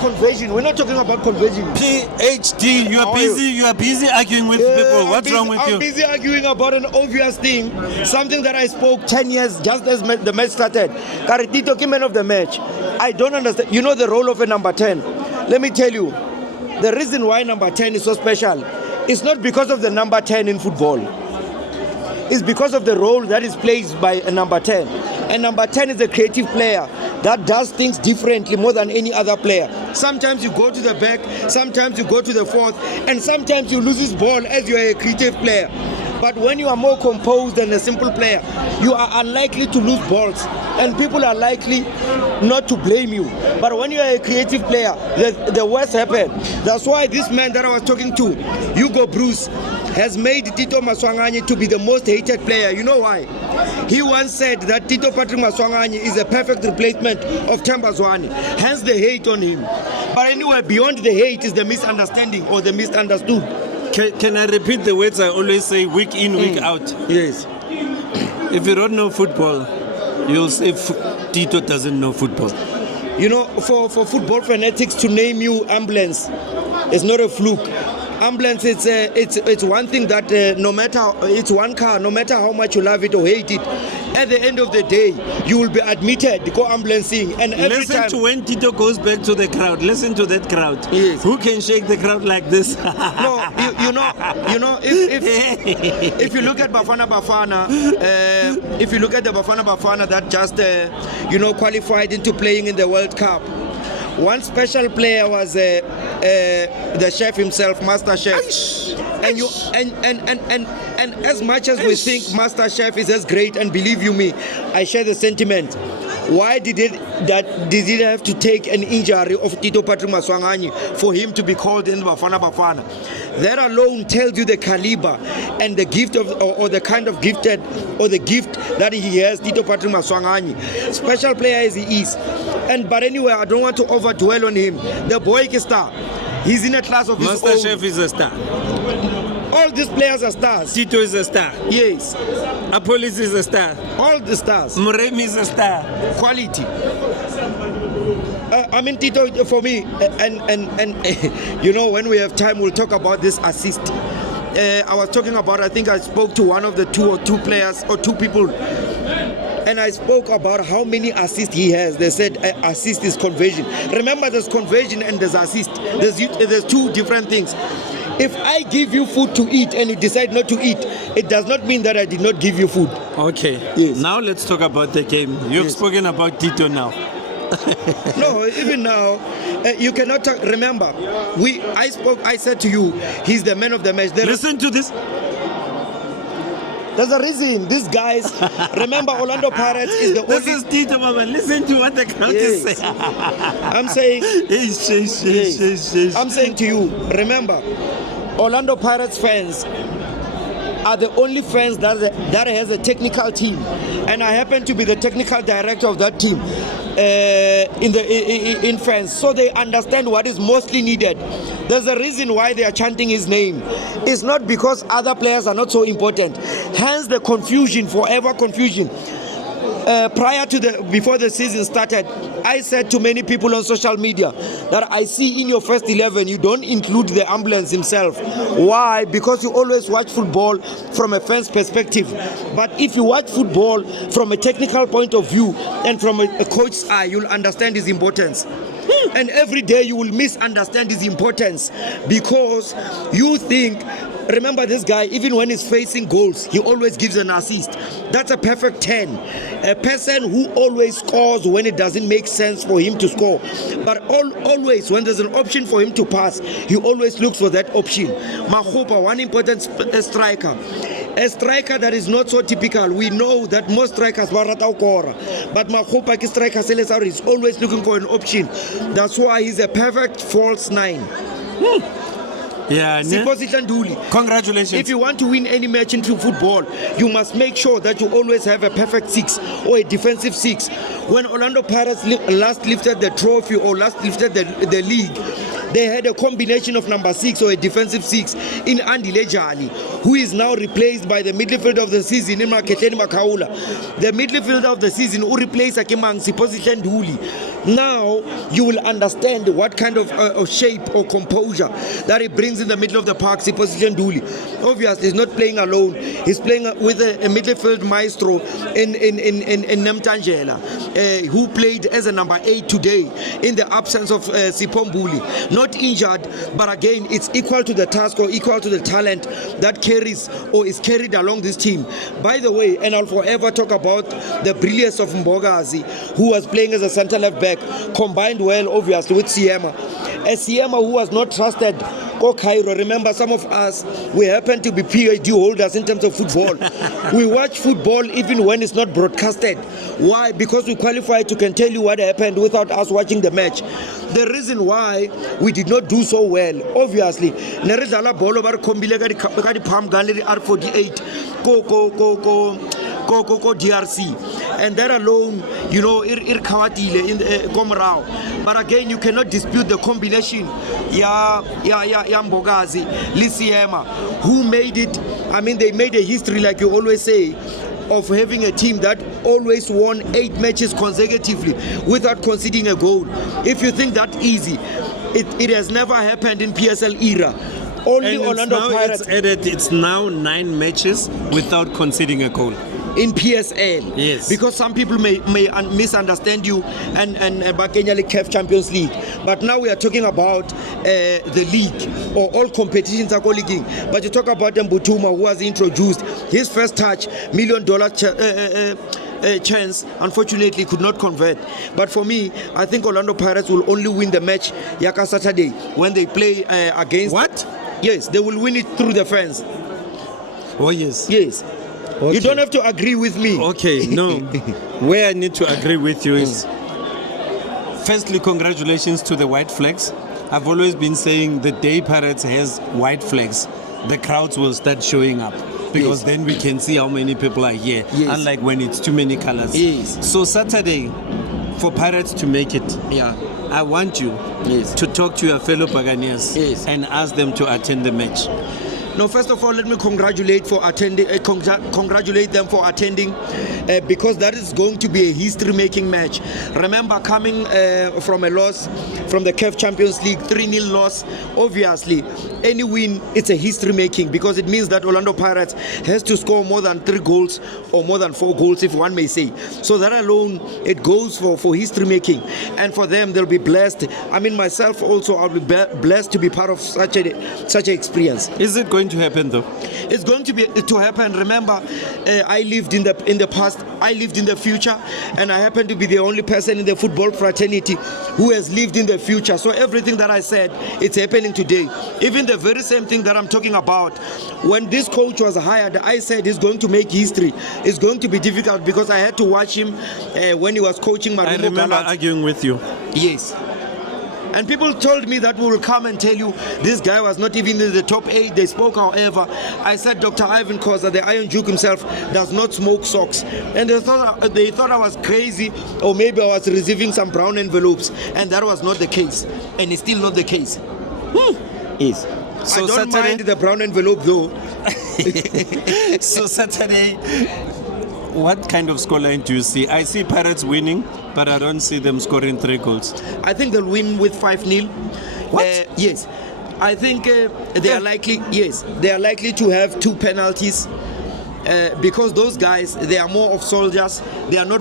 Conversion. We're not talking about conversion. PHD, you are busy arguing with people. What's wrong with you? I'm busy arguing about an obvious thing, something that I spoke 10 years just as the match started. Karitito came man of the match. I don't understand. You know the role of a number 10. Let me tell you, the reason why number 10 is so special, it's not because of the number 10 in football. It's because of the role that is played by a number 10. And number 10 is a creative player that does things differently more than any other player. Sometimes you go to the back, sometimes you go to the fourth, and sometimes you lose this ball as you are a creative player. But when you are more composed than a simple player, you are unlikely to lose balls, and people are likely not to blame you. But when you are a creative player, the worst happens. That's why this man that I was talking to, Hugo Bruce, has made Tito Maswanganyi to be the most hated player. You know why? He once said that Tito Patrick Maswanganyi is a perfect replacement of Themba Zwane, hence the hate on him. But anyway, beyond the hate is the misunderstanding or the misunderstood. Can I repeat the words I always say, week in, week out? Yes. If you don't know football, you'll say Tito doesn't know football. You know, for football fanatics to name you ambulance is not a fluke. Ambulance, it's one thing that it's one car, no matter how much you love it or hate it, at the end of the day, you will be admitted to go ambulancing. And every listen time, to when Tito goes back to the crowd. Listen to that crowd. Yes. Who can shake the crowd like this? No, you know, if you look at Bafana, if you look at the Bafana that just qualified into playing in the World Cup. One special player was the chef himself, Master Chef. And as much as we think Master Chef is as great, and believe you me, I share the sentiment. Why did it have to take an injury of Tito Patrick Maswanganyi for him to be called in Bafana? That alone tells you the caliber and the gift of, or the kind of gifted, or the gift that he has, Tito Patrick Maswanganyi. Special player as he is. But anyway, I don't want to overdwell on him. The boy is a star. He's in a class of his own. Master Chef is a star. All these players are stars. Tito is a star. Yes. Apolis is a star. All the stars. Muremi is a star. Quality. I mean, Tito, for me, and you know, when we have time, we'll talk about this assist. I was talking about, I think I spoke to one of the two players or two people, and I spoke about how many assists he has. They said assist is conversion. Remember, there's conversion and there's assist. There's two different things. If I give you food to eat and you decide not to eat, it does not mean that I did not give you food. Okay. Yes. Now let's talk about the game. You've spoken about Tito now. No, even now, you cannot talk. Remember, I said to you, he's the man of the match. Listen to this. There's a reason. These guys, remember, Orlando Pirates is the only... This is Tito, Mama. Listen to what the crowd is saying. I'm saying... I'm saying to you, remember, Orlando Pirates fans are the only fans that has a technical team. And I happen to be the technical director of that team in fans. So they understand what is mostly needed. There's a reason why they are chanting his name. It's not because other players are not so important. Hence the confusion, forever confusion. Before the season started, I said to many people on social media that I see in your first 11, you don't include the ambulance himself. Why? Because you always watch football from a fan's perspective. But if you watch football from a technical point of view and from a coach's eye, you'll understand his importance. And every day you will misunderstand his importance because you think, remember this guy, even when he's facing goals, he always gives an assist. That's a perfect 10. A person who always scores when it doesn't make sense for him to score. But always when there's an option for him to pass, he always looks for that option. Makgopa, one important striker. A striker that is not so typical. We know that most strikers are kora, but Makgopa striker is always looking for an option. That's why he's a perfect false 9. Yeah, congratulations. If you want to win any match into football, you must make sure that you always have a perfect 6 or a defensive 6. When Orlando Pirates last lifted the trophy or last lifted the league, they had a combination of number 6 or a defensive 6 in Andy Lejani, who is now replaced by the midfielder of the season in Maketeni Makaula. The midfielder of the season who replaced Akimang Siposition Duli. Now you will understand what kind of shape or composure that he brings in the middle of the park. Position Dooley. Obviously, he's not playing alone. He's playing with a midfield maestro in Nemtangela, who played as a number 8 today in the absence of Sipombuli. Not injured, but again, it's equal to the task or equal to the talent that carries or is carried along this team. By the way, and I'll forever talk about the brilliance of Mbogazi, who was playing as a center left back, combined well, obviously, with Siema. A Siema who was not trusted. Go Cairo. Remember, some of us, we happen to be PhD holders in terms of football. We watch football even when it's not broadcasted. Why? Because we qualified to can tell you what happened without us watching the match. The reason why we did not do so well, obviously, Nerizala Bolo Bar Kombile Pam Gallery R48 Go DRC. And that alone, you know, Irkawatile in Gomrao. But again, you cannot dispute the combination. Mbogazi, Lisiema, who made it. I mean, they made a history, like you always say, of having a team that always won 8 matches consecutively without conceding a goal. If you think that easy, it has never happened in PSL era. Only Orlando Pirates. It's now 9 matches without conceding a goal. In PSL, yes, because some people may misunderstand you and Bakenya CAF Champions League, but now we are talking about the league or all competitions are leaguing. But you talk about Mbutuma, who was introduced, his first touch, $1 million chance, unfortunately could not convert. But for me, I think Orlando Pirates will only win the match Yaka Saturday when they play against. What? Yes, they will win it through the fans. Oh yes. Yes. Okay. You don't have to agree with me. Okay, no. Where I need to agree with you is, firstly, congratulations to the white flags. I've always been saying the day Pirates has white flags, the crowds will start showing up. Because then we can see how many people are here, unlike when it's too many colors. Yes. So Saturday, for Pirates to make it, I want you to talk to your fellow Paganians and ask them to attend the match. No, first of all, let me congratulate them for attending, because that is going to be a history-making match. Remember, coming from a loss from the CAF Champions League, 3-0 loss, obviously, any win, it's a history-making, because it means that Orlando Pirates has to score more than 3 goals or more than 4 goals, if one may say. So that alone, it goes for history-making. And for them, they'll be blessed. I mean, myself also, I'll be blessed to be part of such an experience. Is it going to happen though? It's going to happen. Remember, I lived in the past, I lived in the future, and I happen to be the only person in the football fraternity who has lived in the future. So everything that I said, it's happening today. Even the very same thing that I'm talking about, when this coach was hired, I said he's going to make history. It's going to be difficult because I had to watch him when he was coaching Marumo. I remember arguing with you. Yes. And people told me that we will come and tell you this guy was not even in the top 8. They spoke, however. I said Dr. Ivan Koza, the Iron Duke himself, does not smoke socks. And they thought I was crazy, or maybe I was receiving some brown envelopes. And that was not the case. And it's still not the case. Yes. So I don't mind the brown envelope though. So Saturday, what kind of scoreline do you see? I see Pirates winning, but I don't see them scoring 3 goals. I think they'll win with 5-0. What? Yes. I think they are likely. Yes, they are likely to have 2 penalties. Because those guys, they are more of soldiers. They are not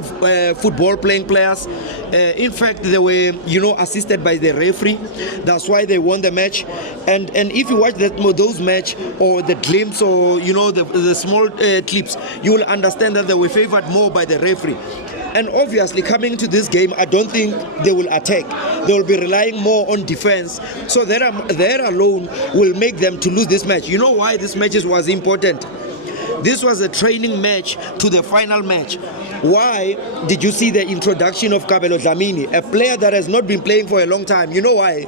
football playing players. In fact, they were, assisted by the referee. That's why they won the match. And if you watch those match or the glimpse or the small clips, you will understand that they were favored more by the referee. And obviously, coming into this game, I don't think they will attack. They will be relying more on defense. So that alone will make them to lose this match. You know why this match was important? This was a training match to the final match. Why did you see the introduction of Kabelo Dlamini, a player that has not been playing for a long time? You know why?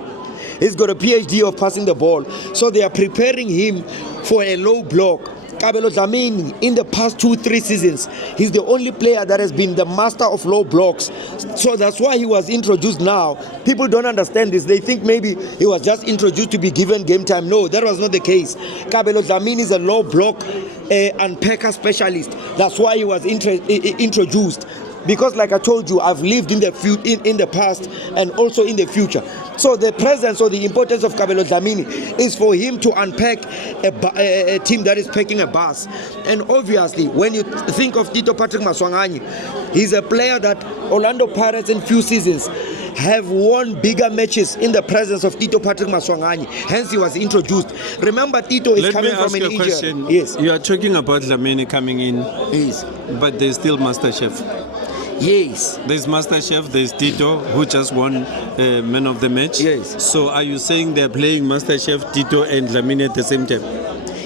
He's got a PhD of passing the ball. So they are preparing him for a low block. Kabelo Dlamini, in the past 2-3 seasons, he's the only player that has been the master of low blocks. So that's why he was introduced now. People don't understand this. They think maybe he was just introduced to be given game time. No, that was not the case. Kabelo Dlamini is a low block unpacker specialist. That's why he was introduced. because like I told you, I've lived in the past and also in the future. So the presence or the importance of Kabelo Dlamini is for him to unpack a team that is packing a bus. And obviously, when you think of Tito Patrick Maswanganyi, he's a player that Orlando Pirates in few seasons have won bigger matches in the presence of Tito Patrick Maswanganyi. Hence, he was introduced. Remember, Tito is coming from an injury. Question. Yes. You are talking about Dlamini coming in. Yes. But there's still Master Chef. Yes. There's Master Chef, there's Tito, who just won Man of the Match. Yes. So are you saying they're playing Master Chef, Tito, and Dlamini at the same time?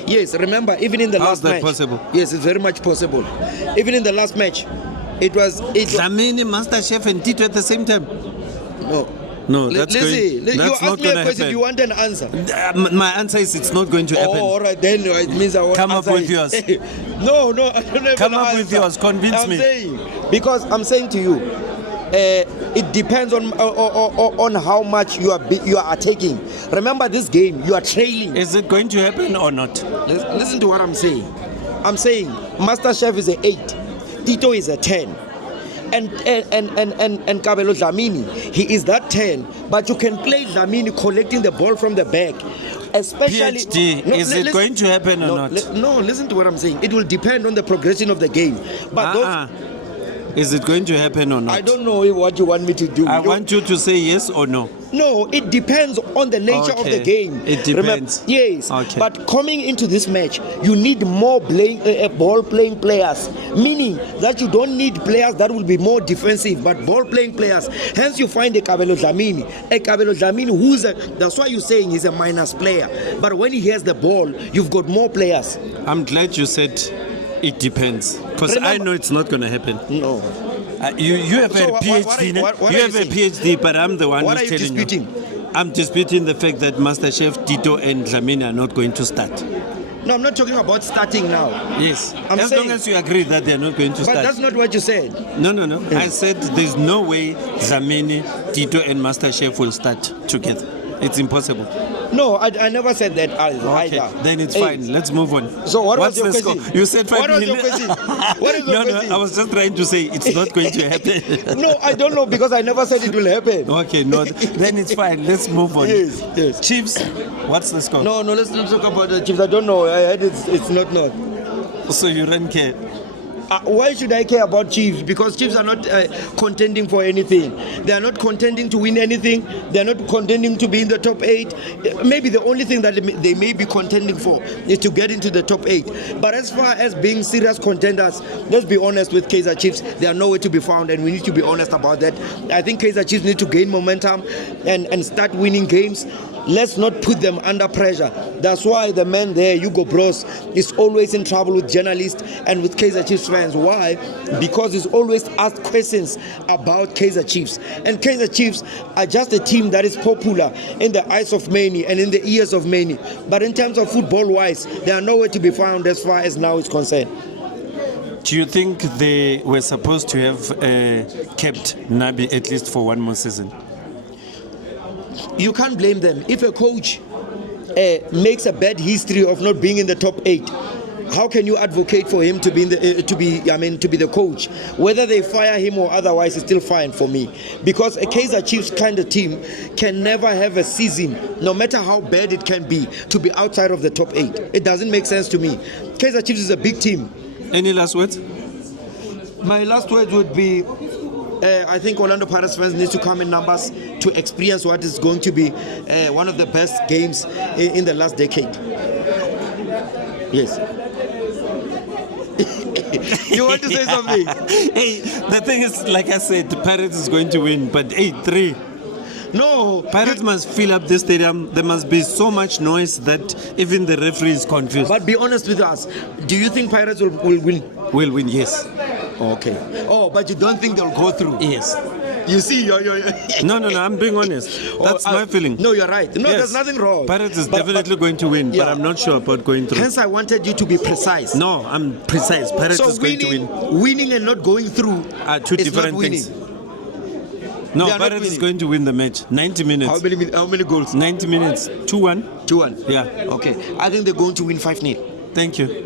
Yes, remember, even in the How's last that match. possible? Yes, it's very much possible. Even in the last match, it was. Dlamini, Master Chef, and Tito at the same time? No, that's you that's asked not me going a to question. happen. You want an answer? My answer is it's not going to happen. Oh, all right, then it means I want Come up answer with it. yours. No, I don't have Come an up answer. with yours. Convince me. Because I'm saying to you, it depends on how much you are taking. Remember this game, you are trailing. Is it going to happen or not? Listen to what I'm saying. I'm saying Master Chef is an 8, Tito is a 10. And Kabelo Dlamini, he is that 10, but you can play Dlamini collecting the ball from the back. Especially, PhD, is it going to happen or not? No, listen to what I'm saying. It will depend on the progression of the game. But is it going to happen or not? I don't know what you want me to do. I want you to say yes or no. No, it depends on the nature of the game. It depends. Yes, okay. But coming into this match, you need more ball-playing players, meaning that you don't need players that will be more defensive, but ball-playing players. Hence, you find a Kabelo Dlamini, that's why you're saying he's a minus player. But when he has the ball, you've got more players. I'm glad you said it depends, because I know it's not going to happen. No. You have a PhD. You have a PhD, but I'm the one who's telling you. I'm disputing the fact that Master Chef, Tito, and Dlamini are not going to start. No, I'm not talking about starting now. Yes. As long as you agree that they're not going to start. But that's not what you said. No. Yeah. I said there's no way Dlamini, Tito, and Master Chef will start together. It's impossible. No, I never said that either. Okay, then it's fine. Let's move on. So what's your the question? Score? You said 5 What was million. your question? What is your question? No, I was just trying to say it's not going to happen. No, I don't know because I never said it will happen. Okay, no, then it's fine. Let's move on. Yes. Chiefs, what's the score? No, let's not talk about the Chiefs. I don't know. I heard it's not. So you don't care? Why should I care about Chiefs? Because Chiefs are not contending for anything. They are not contending to win anything. They are not contending to be in the top 8. Maybe the only thing that they may be contending for is to get into the top 8. But as far as being serious contenders, let's be honest with Kaizer Chiefs. They are nowhere to be found, and we need to be honest about that. I think Kaizer Chiefs need to gain momentum and start winning games. Let's not put them under pressure. That's why the man there, Hugo Bros, is always in trouble with journalists and with Kaizer Chiefs fans. Why? Because he's always asked questions about Kaizer Chiefs. And Kaizer Chiefs are just a team that is popular in the eyes of many and in the ears of many. But in terms of football-wise, they are nowhere to be found as far as now is concerned. Do you think they were supposed to have kept Nabi at least for one more season? You can't blame them. If a coach makes a bad history of not being in the top 8, how can you advocate for him to be to be the coach? Whether they fire him or otherwise, it's still fine for me. Because a Kaizer Chiefs kind of team can never have a season, no matter how bad it can be, to be outside of the top 8. It doesn't make sense to me. Kaizer Chiefs is a big team. Any last words? My last words would be, I think Orlando Pirates fans need to come in numbers to experience what is going to be one of the best games in the last decade. Yes. You want to say something? Hey, the thing is, like I said, the Pirates is going to win, but 8-3. No. Pirates must fill up the stadium. There must be so much noise that even the referee is confused. But be honest with us. Do you think Pirates will win? Will win, yes. Okay. Oh, but you don't think they'll go through? Yes. You see, No, I'm being honest. That's my feeling. No, you're right. No, yes. There's nothing wrong. Pirates is definitely going to win, but I'm not sure about going through. Hence, I wanted you to be precise. No, I'm precise. Pirates is going to win. Winning and not going through are two different things. No, Pirates is going to win the match. 90 minutes. How many goals? 90 minutes. 2-1. 2-1. Yeah. Okay. I think they're going to win 5-0. Thank you.